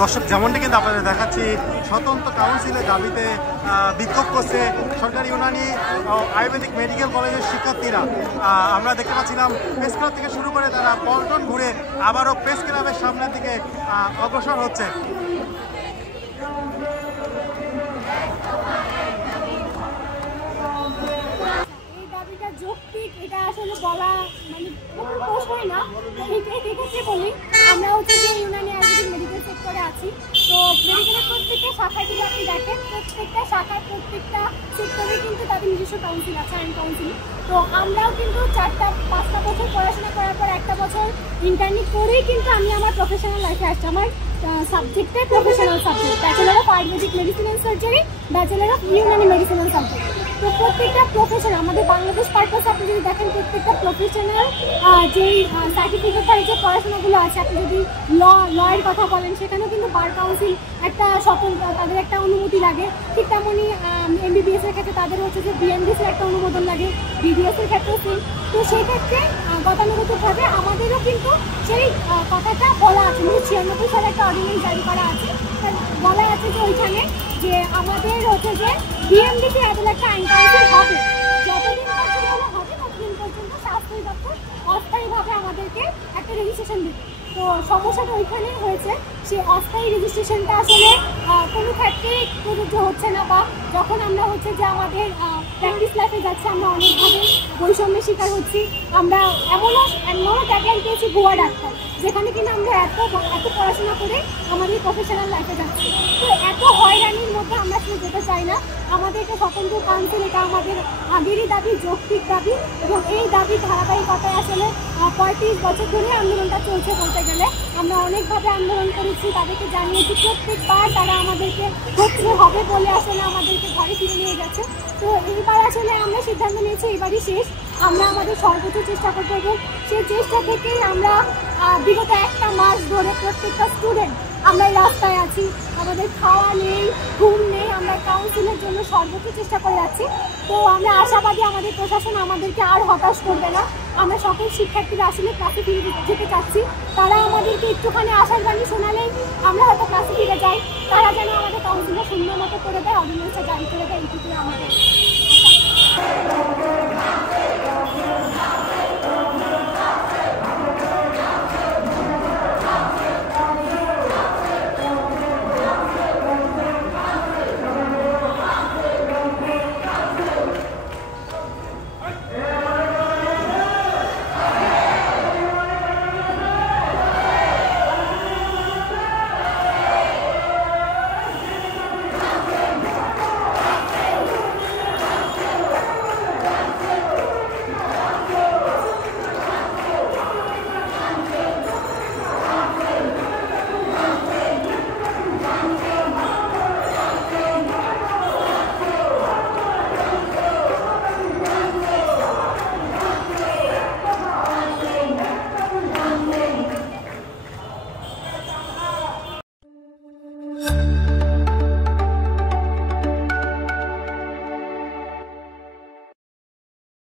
দর্শক, যেমনটি কিন্তু আপনাদের দেখাচ্ছি, স্বতন্ত্র কাউন্সিলের দাবিতে বিক্ষোভ করছে সরকারি ইউনানি আয়ুর্বেদিক মেডিকেল কলেজের শিক্ষার্থীরা। আমরা দেখতে পাচ্ছিলাম প্রেস ক্লাব থেকে শুরু করে তারা পল্টন ঘুরে আবারও প্রেস ক্লাবের সামনের দিকে অগ্রসর হচ্ছে। যৌক্তিক, এটা আসলে বলা মানে প্রশ্নই না। এক্ষেত্রে বলি, আমরা হচ্ছে যে ইউনানি আয়ুর্বেদিক মেডিকেল সেক্টরে আছি। তো মেডিকেলের প্রত্যেকটা শাখায় যদি আপনি দেখেন, প্রত্যেকটা শাখায় প্রত্যেকটা সেক্টরে কিন্তু তাদের নিজস্ব কাউন্সিল আছে, আইন কাউন্সিল। তো আমরাও কিন্তু 4-5টা বছর পড়াশোনা করার পর 1টা বছর ইন্টার্নি করেই কিন্তু আমি আমার প্রফেশনাল লাইফে আসছি। আমার সাবজেক্টে professional subject, bachelor of Ayurvedic medicine and surgery, bachelor of Unani medicine and surgery. তো প্রত্যেকটা প্রফেশন আমাদের বাংলাদেশ পারপাস আপনি যদি দেখেন, প্রত্যেকটা প্রফেশনাল যেই সার্টিফিকেটের যে পড়াশোনাগুলো আছে, আপনি যদি লয়ের কথা বলেন, সেখানেও কিন্তু বার কাউন্সিল একটা স্বতন্ত্র, তাদের একটা অনুমতি লাগে। ঠিক তেমনই MBBS এর ক্ষেত্রে তাদের হচ্ছে যে BMDC-র একটা অনুমোদন লাগে, BDS এর ক্ষেত্রেও সেম। তো সেই ক্ষেত্রে গতানুগতিকভাবে আমাদেরও কিন্তু সেই কথাটা বলা আছে, 1996 সালে একটা অর্ডিন্যান্স জারি করা আছে, বলা আছে যে ওইখানে যে আমাদের হচ্ছে যে BMDC এর একটা আইন কাউন্সিল হবে। যতদিন পর্যন্ত হবে ততদিন পর্যন্ত স্বাস্থ্য দপ্তর অস্থায়ীভাবে আমাদেরকে একটা রেজিস্ট্রেশন দিবে। তো সমস্যাটা ওইখানেই হয়েছে, সেই অস্থায়ী রেজিস্ট্রেশনটা আসলে কোনো ক্ষেত্রেই প্রযোজ্য হচ্ছে না। বা যখন আমরা হচ্ছে যে আমাদের প্র্যাকটিস লাইফে যাচ্ছি, আমরা অনেকভাবে বৈষম্যের শিকার হচ্ছি। আমরা এমনও ট্যাগলাইন পেয়েছি ভুয়া ডাক্তার, যেখানে কিন্তু আমরা এত পড়াশোনা করে আমাদের প্রফেশনাল লাইফে যাচ্ছি। তো এত হয়রানির মধ্যে আমরা কেউ যেতে চাই না। আমাদের একটা স্বতন্ত্র কাউন্সিল, এটা আমাদের আগেরই দাবি, যৌক্তিক দাবি। এবং এই দাবির ধারাবাহিকতায় আসলে 35 বছর ধরে আন্দোলনটা চলছে বলতে গেলে। আমরা অনেকভাবে আন্দোলন করেছি, তাদেরকে জানিয়েছি, প্রত্যেকবার তারা আমাদেরকে হচ্ছে হবে বলে আসলে আমাদেরকে ঘরে ফিরে নিয়ে গেছে। তো এইবার আসলে আমরা সিদ্ধান্ত নিয়েছি এইবারই শেষ, আমরা আমাদের সর্বোচ্চ চেষ্টা করতে হবে। সেই চেষ্টা থেকেই আমরা বিগত 1টা মাস ধরে প্রত্যেকটা স্টুডেন্ট আমরা এই রাস্তায় আছি। আমাদের খাওয়া নেই, ঘুম নেই, আমরা কাউন্সিলের জন্য সর্বোচ্চ চেষ্টা করে যাচ্ছি। তো আমরা আশাবাদী আমাদের প্রশাসন আমাদেরকে আর হতাশ করবে না। আমরা সকল শিক্ষার্থীরা আসলে ক্লাসে ফিরে যেতে চাচ্ছি। তারা আমাদেরকে একটুখানি আশার বাণী শোনালেই আমরা হয়তো ক্লাসে ফিরে যাই। তারা যেন আমাদের কাউন্সিলটা সুন্দর মতো করে দেয়, অর্ডিন্যান্সটা জারি করে দেয়, এইটুকুই আমাদের।